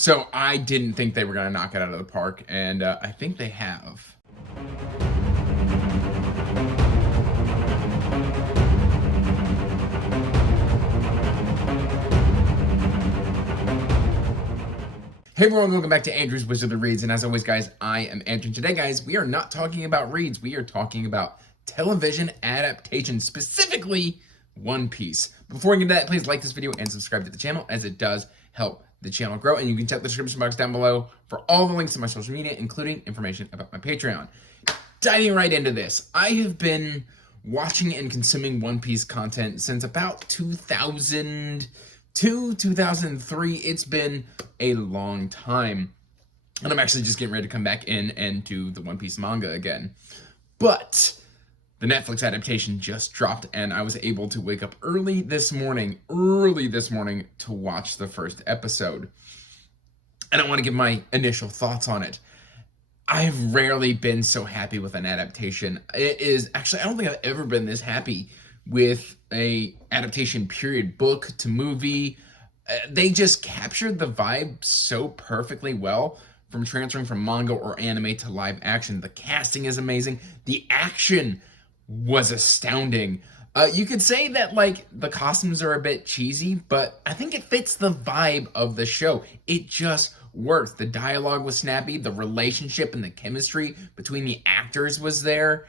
So I didn't think they were going to knock it out of the park, and I think they have. Hey everyone, welcome back to Andrew's Wizard of Reads, and as always guys, I am Andrew. And today guys, we are not talking about reads, we are talking about television adaptation, specifically One Piece. Before we get to that, please like this video and subscribe to the channel, as it does help the channel grow, and you can check the description box down below for all the links to my social media, including information about my Patreon. Diving right into this, I have been watching and consuming One Piece content since about 2002, 2003. It's been a long time, and I'm actually just getting ready to come back in and do the One Piece manga again. But the Netflix adaptation just dropped, and I was able to wake up early this morning to watch the first episode. And I want to give my initial thoughts on it. I've rarely been so happy with an adaptation. It is actually, I don't think I've ever been this happy with a adaptation, period, book to movie. They just captured the vibe so perfectly well from transferring from manga or anime to live action. The casting is amazing. The action was astounding. You could say that like the costumes are a bit cheesy, but I think it fits the vibe of the show. It just worked. The dialogue was snappy. The relationship and the chemistry between the actors was there.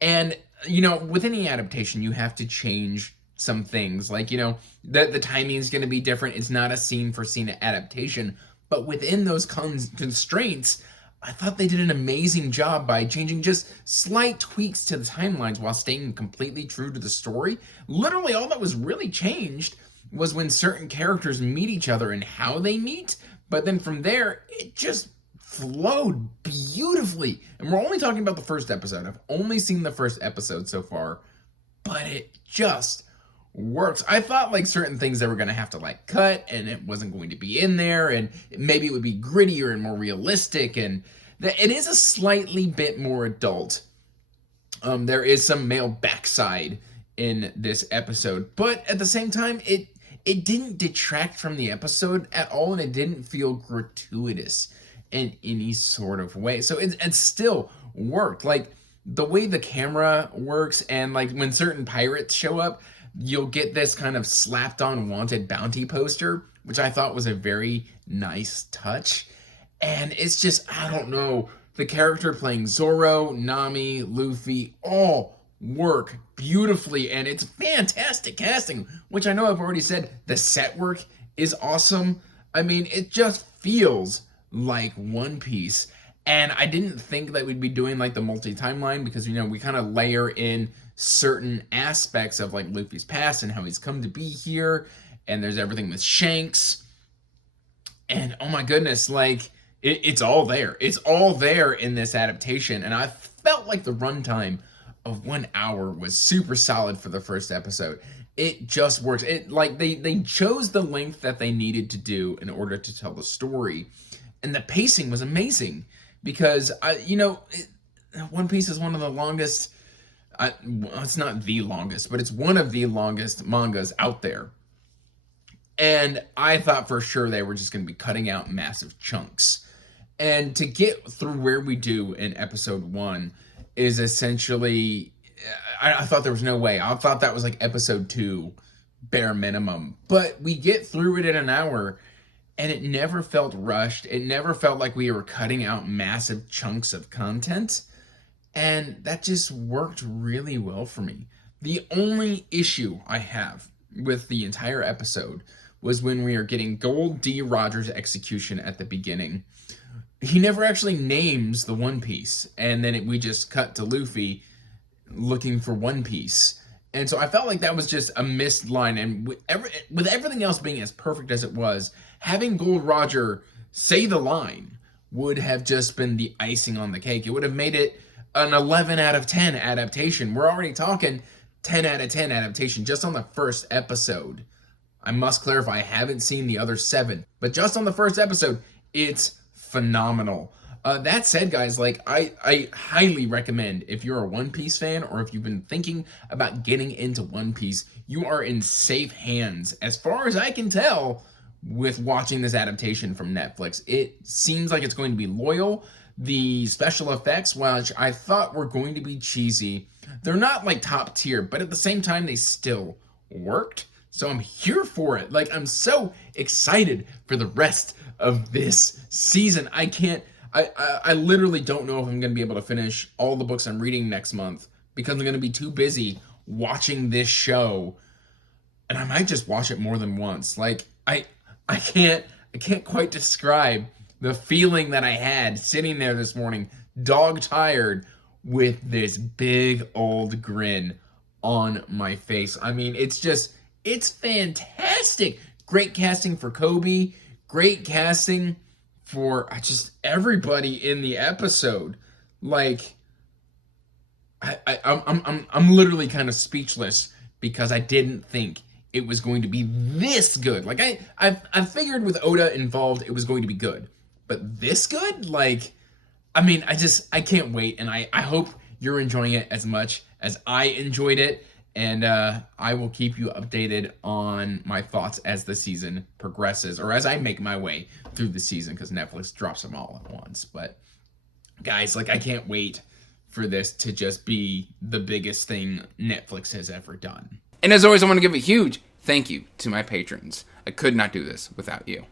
And, you know, with any adaptation, you have to change some things. Like, you know, the timing is going to be different. It's not a scene for scene adaptation. But within those constraints, I thought they did an amazing job by changing just slight tweaks to the timelines while staying completely true to the story. Literally, all that was really changed was when certain characters meet each other and how they meet. But then from there, it just flowed beautifully. And we're only talking about the first episode. I've only seen the first episode so far, but it just works. I thought like certain things they were going to have to like cut, and it wasn't going to be in there, and maybe it would be grittier and more realistic, and it is a slightly bit more adult. There is some male backside in this episode, but at the same time, it didn't detract from the episode at all, and it didn't feel gratuitous in any sort of way. So it still worked. Like the way the camera works, and like when certain pirates show up, you'll get this kind of slapped on wanted bounty poster, which I thought was a very nice touch. And it's just, I don't know, the character playing Zoro, Nami, Luffy, all work beautifully, and it's fantastic casting, which I know I've already said. The set work is awesome. I mean, it just feels like One Piece. And I didn't think that we'd be doing like the multi-timeline, because, you know, we kind of layer in certain aspects of like Luffy's past and how he's come to be here, and there's everything with Shanks, and oh my goodness, like it's all there. It's all there in this adaptation, and I felt like the runtime of 1 hour was super solid for the first episode. It just works. It like they chose the length that they needed to do in order to tell the story, and the pacing was amazing, because One Piece is one of the longest. It's not the longest, but it's one of the longest mangas out there. And I thought for sure they were just going to be cutting out massive chunks. And to get through where we do in episode 1 is essentially, I thought there was no way. I thought that was like episode 2, bare minimum. But we get through it in an hour, and it never felt rushed. It never felt like we were cutting out massive chunks of content. And that just worked really well for me. The only issue I have with the entire episode was when we are getting Gold D. Rogers' execution at the beginning. He never actually names the One Piece, and then we just cut to Luffy looking for One Piece. And so I felt like that was just a missed line, and with everything else being as perfect as it was, having Gold Roger say the line would have just been the icing on the cake. It would have made it an 11 out of 10 adaptation. We're already talking 10 out of 10 adaptation just on the first episode. I must clarify, I haven't seen the other 7, but just on the first episode, it's phenomenal. That said, guys, like I highly recommend, if you're a One Piece fan, or if you've been thinking about getting into One Piece, you are in safe hands. As far as I can tell, with watching this adaptation from Netflix. It seems like it's going to be loyal. The special effects, which I thought were going to be cheesy, they're not like top tier, but at the same time, they still worked. So I'm here for it. Like, I'm so excited for the rest of this season. I literally don't know if I'm going to be able to finish all the books I'm reading next month because I'm going to be too busy watching this show. And I might just watch it more than once. Like, I can't quite describe the feeling that I had sitting there this morning, dog tired, with this big old grin on my face. I mean, it's fantastic. Great casting for Kobe. Great casting for just everybody in the episode. Like, I'm literally kind of speechless because I didn't think it was going to be this good. Like, I figured with Oda involved, it was going to be good. But this good? Like, I mean, I can't wait. And I hope you're enjoying it as much as I enjoyed it. And I will keep you updated on my thoughts as the season progresses, or as I make my way through the season, because Netflix drops them all at once. But guys, like, I can't wait for this to just be the biggest thing Netflix has ever done. And as always, I want to give a huge thank you to my patrons. I could not do this without you.